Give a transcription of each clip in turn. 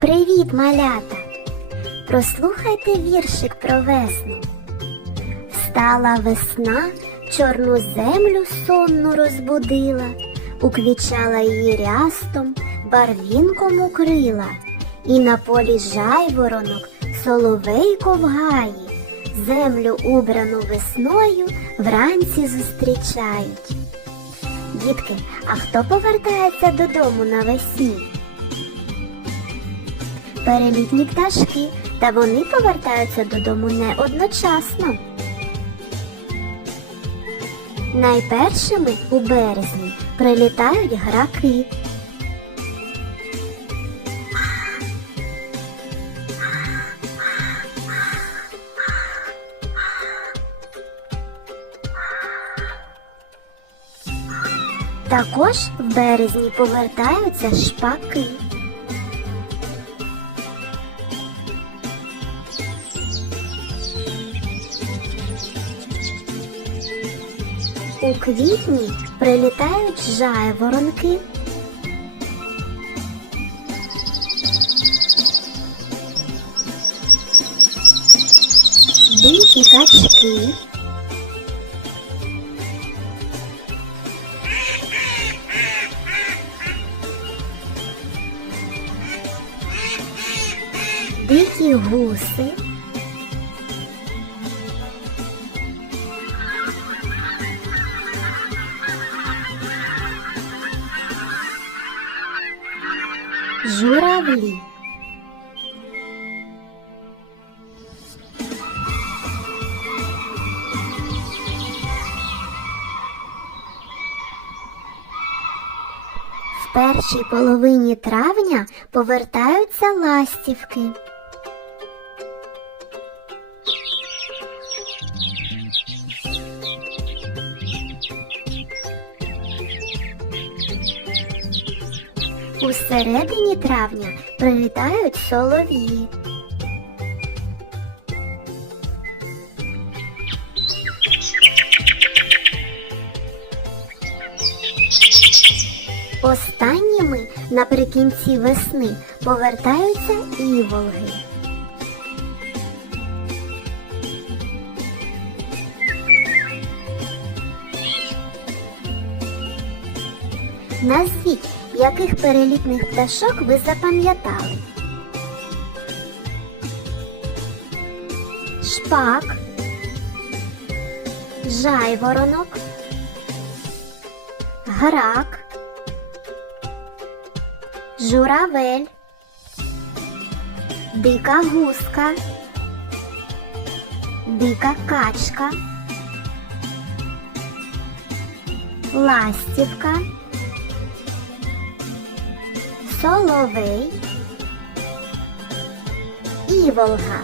Привіт, малята! Прослухайте віршик про весну. Встала весна, чорну землю сонну розбудила, уквічала її рястом, барвінком укрила, і на полі жайворонок, соловейко в гаї, землю убрану весною вранці зустрічають. Дітки, а хто повертається додому навесні? Перелітні пташки, та вони повертаються додому не одночасно. Найпершими у березні прилітають граки. Також в березні повертаються шпаки. У квітні прилітають жайворонки. Дикі качки. Дикі гуси. Журавлі. В першій половині травня повертаються ластівки. Середині травня прилітають солов'ї. Останніми наприкінці весни повертаються іволги. Назвіть, яких перелітних пташок ви запам'ятали? Шпак, жайворонок, грак, журавель, дика гуска, дика качка, ластівка. Соловей Іволга.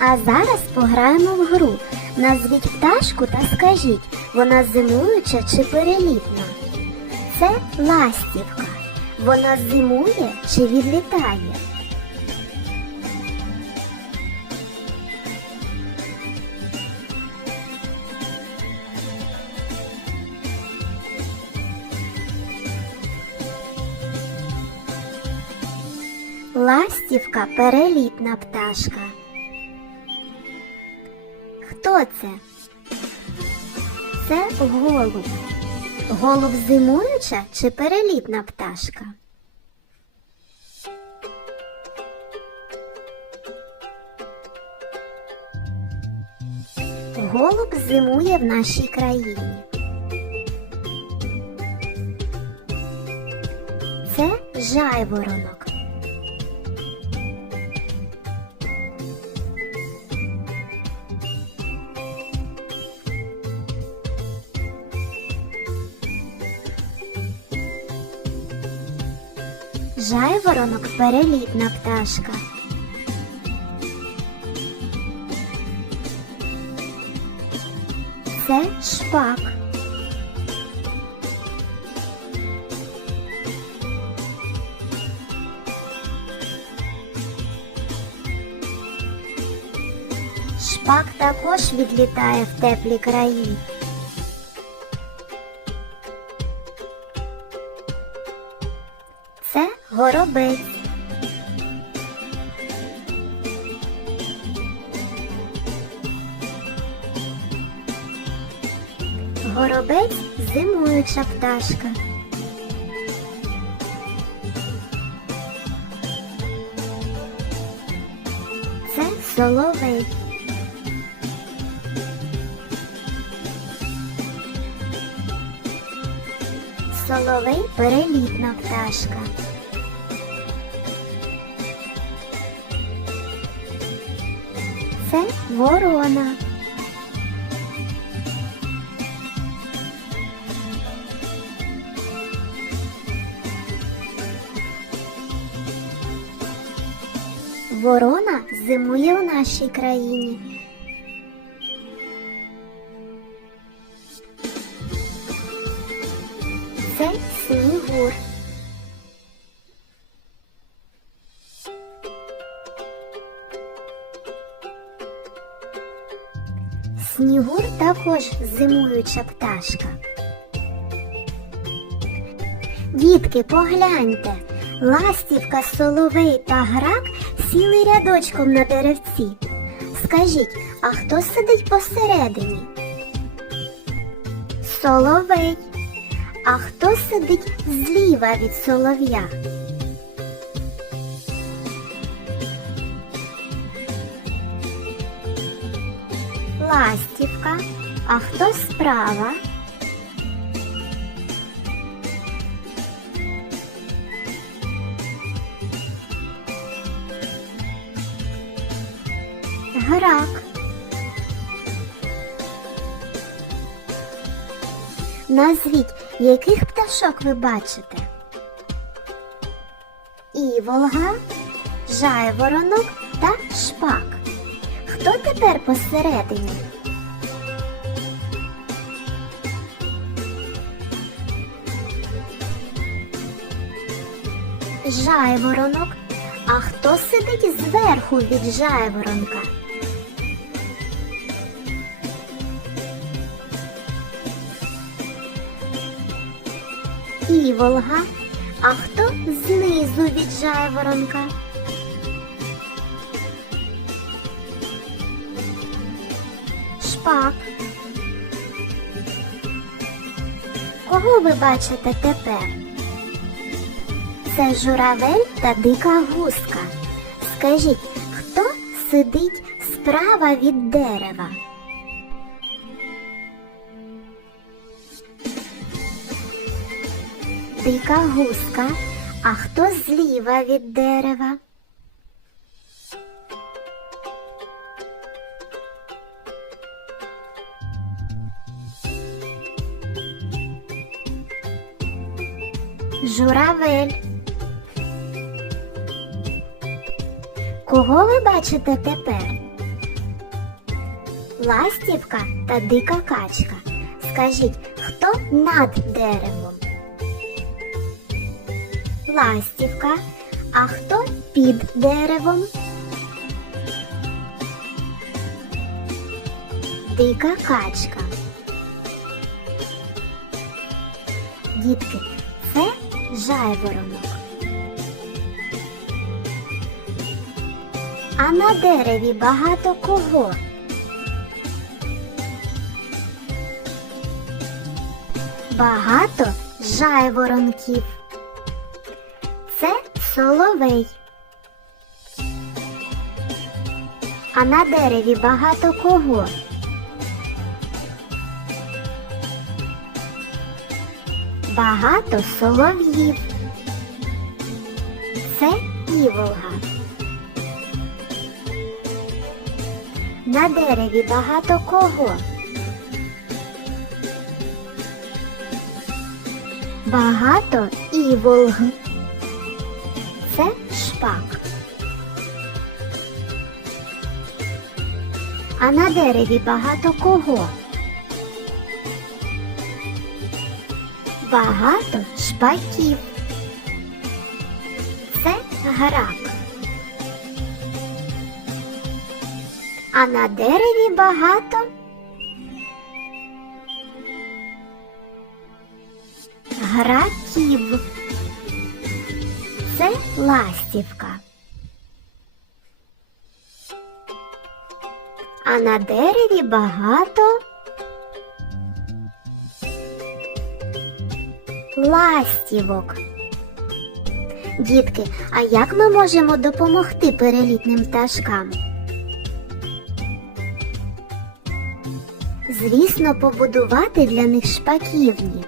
А зараз пограємо в гру. Назвіть пташку та скажіть, вона зимуюча чи перелітна. Це ластівка. Вона зимує чи відлітає? Ластівка перелітна пташка. Хто це? Це голуб. Голуб зимуюча чи перелітна пташка? Голуб зимує в нашій країні. Це жайворонок. Жайворонок перелітна пташка. Це шпак. Шпак також відлітає в теплі краї. Горобець. Горобець зимуюча пташка. Це соловей. Соловей перелітна пташка. Це ворона. Ворона зимує у нашій країні. Також зимуюча пташка. Дітки, погляньте, ластівка, соловей та грак сіли рядочком на деревці. Скажіть, а хто сидить посередині? Соловей. А хто сидить зліва від солов'я? Ластівка. А хто справа? Грак. Назвіть, яких пташок ви бачите? Іволга, жайворонок та шпак. Хто тепер посередині? Жайворонок. А хто сидить зверху від жайворонка? Іволга. А хто знизу від жайворонка? Шпак. Кого ви бачите тепер? Це журавель та дика гуска. Скажіть, хто сидить справа від дерева? Дика гуска. А хто зліва від дерева? Журавель. Кого ви бачите тепер? Ластівка та дика качка. Скажіть, хто над деревом? Ластівка. А хто під деревом? Дика качка. Дітки, це жайворонок. А на дереві багато кого? Багато жайворонків. Це соловей. А на дереві багато кого? Багато солов'їв. Це іволга. На дереві багато кого? Багато іволг. Це шпак. А на дереві багато кого? Багато шпаків. Це грак. А на дереві багато граків. Це ластівка. А на дереві багато ластівок. Дітки, а як ми можемо допомогти перелітним пташкам? Звісно, побудувати для них шпаківні.